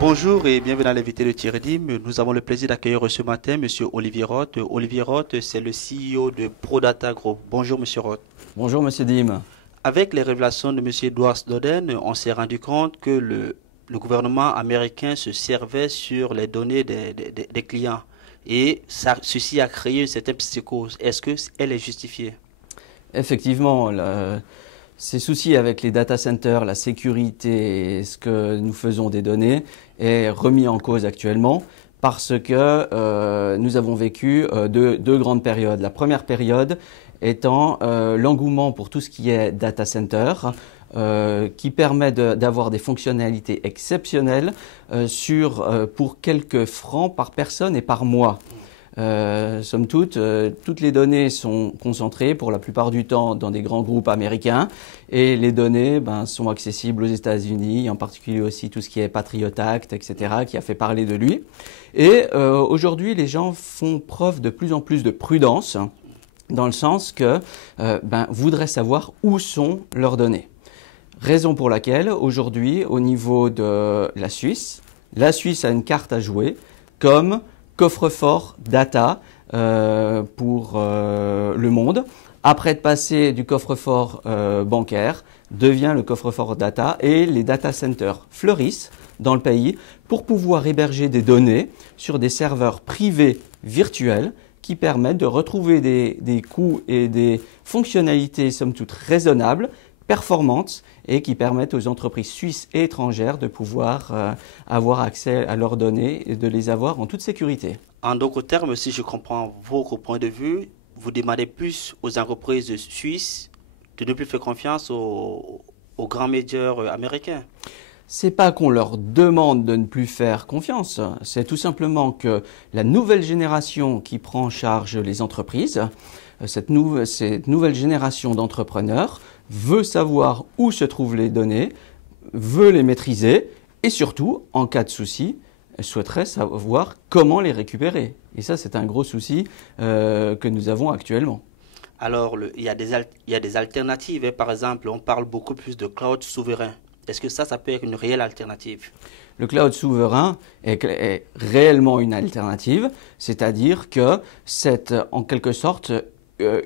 Bonjour et bienvenue à l'invité de Thierry Dim. Nous avons le plaisir d'accueillir ce matin Monsieur Olivier Roth. Olivier Roth, c'est le CEO de ProData Group. Bonjour Monsieur Roth. Bonjour Monsieur Dim. Avec les révélations de Monsieur Edward Snowden, on s'est rendu compte que le gouvernement américain se servait sur les données des clients. Et ceci a créé une certaine psychose. Est-ce qu'elle est justifiée? Effectivement, ces soucis avec les data centers, la sécurité et ce que nous faisons des données est remis en cause actuellement parce que nous avons vécu deux grandes périodes. La première période étant l'engouement pour tout ce qui est data center, qui permet d'avoir des fonctionnalités exceptionnelles pour quelques francs par personne et par mois. Somme toute, toutes les données sont concentrées pour la plupart du temps dans des grands groupes américains et les données sont accessibles aux États-Unis, en particulier aussi tout ce qui est Patriot Act, etc., qui a fait parler de lui. Et aujourd'hui, les gens font preuve de plus en plus de prudence dans le sens que voudraient savoir où sont leurs données. Raison pour laquelle aujourd'hui, au niveau de la Suisse a une carte à jouer comme coffre-fort data pour le monde. Après de passer du coffre-fort bancaire, devient le coffre-fort data et les data centers fleurissent dans le pays pour pouvoir héberger des données sur des serveurs privés virtuels qui permettent de retrouver des coûts et des fonctionnalités somme toute raisonnables, performantes et qui permettent aux entreprises suisses et étrangères de pouvoir avoir accès à leurs données et de les avoir en toute sécurité. En d'autres termes, si je comprends votre point de vue, vous demandez plus aux entreprises suisses de ne plus faire confiance aux grands médias américains. C'est pas qu'on leur demande de ne plus faire confiance, c'est tout simplement que la nouvelle génération qui prend en charge les entreprises, cette nouvelle génération d'entrepreneurs veut savoir où se trouvent les données, veut les maîtriser et surtout, en cas de souci, souhaiterait savoir comment les récupérer. Et ça, c'est un gros souci que nous avons actuellement. Alors, il y a des alternatives. Hein. Par exemple, on parle beaucoup plus de cloud souverain. Est-ce que ça peut être une réelle alternative? Le cloud souverain est réellement une alternative, c'est-à-dire que c'est en quelque sorte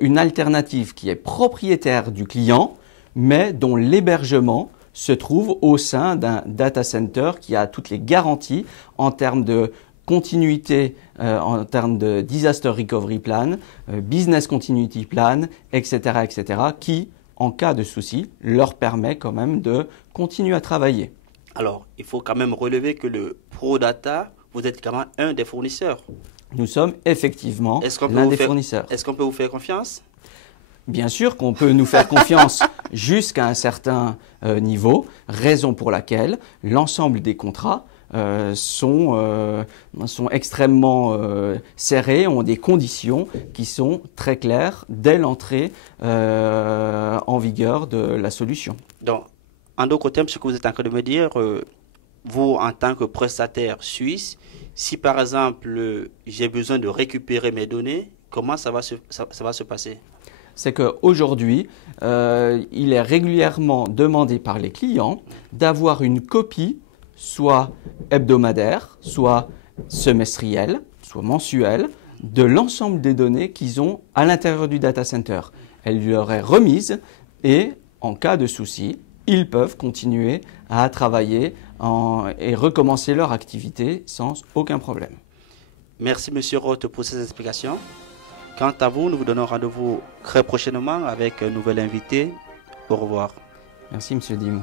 une alternative qui est propriétaire du client, mais dont l'hébergement se trouve au sein d'un data center qui a toutes les garanties en termes de continuité, en termes de disaster recovery plan, business continuity plan, etc., etc., qui, en cas de souci, leur permet quand même de continuer à travailler. Alors, il faut quand même relever que le ProData, vous êtes quand même un des fournisseurs. Nous sommes effectivement l'un des fournisseurs. Est-ce qu'on peut vous faire confiance? Bien sûr qu'on peut nous faire confiance jusqu'à un certain niveau, raison pour laquelle l'ensemble des contrats sont extrêmement serrés, ont des conditions qui sont très claires dès l'entrée en vigueur de la solution. Donc, en d'autres termes, ce que vous êtes en train de me dire, vous, en tant que prestataire suisse, si par exemple j'ai besoin de récupérer mes données, comment ça va se passer? C'est qu'aujourd'hui, il est régulièrement demandé par les clients d'avoir une copie, soit hebdomadaire, soit semestrielle, soit mensuelle, de l'ensemble des données qu'ils ont à l'intérieur du data center. Elle leur est remise et, en cas de souci, ils peuvent continuer à travailler et recommencer leur activité sans aucun problème. Merci Monsieur Roth pour ces explications. Quant à vous, nous vous donnons rendez-vous très prochainement avec un nouvel invité. Au revoir. Merci Monsieur Dim.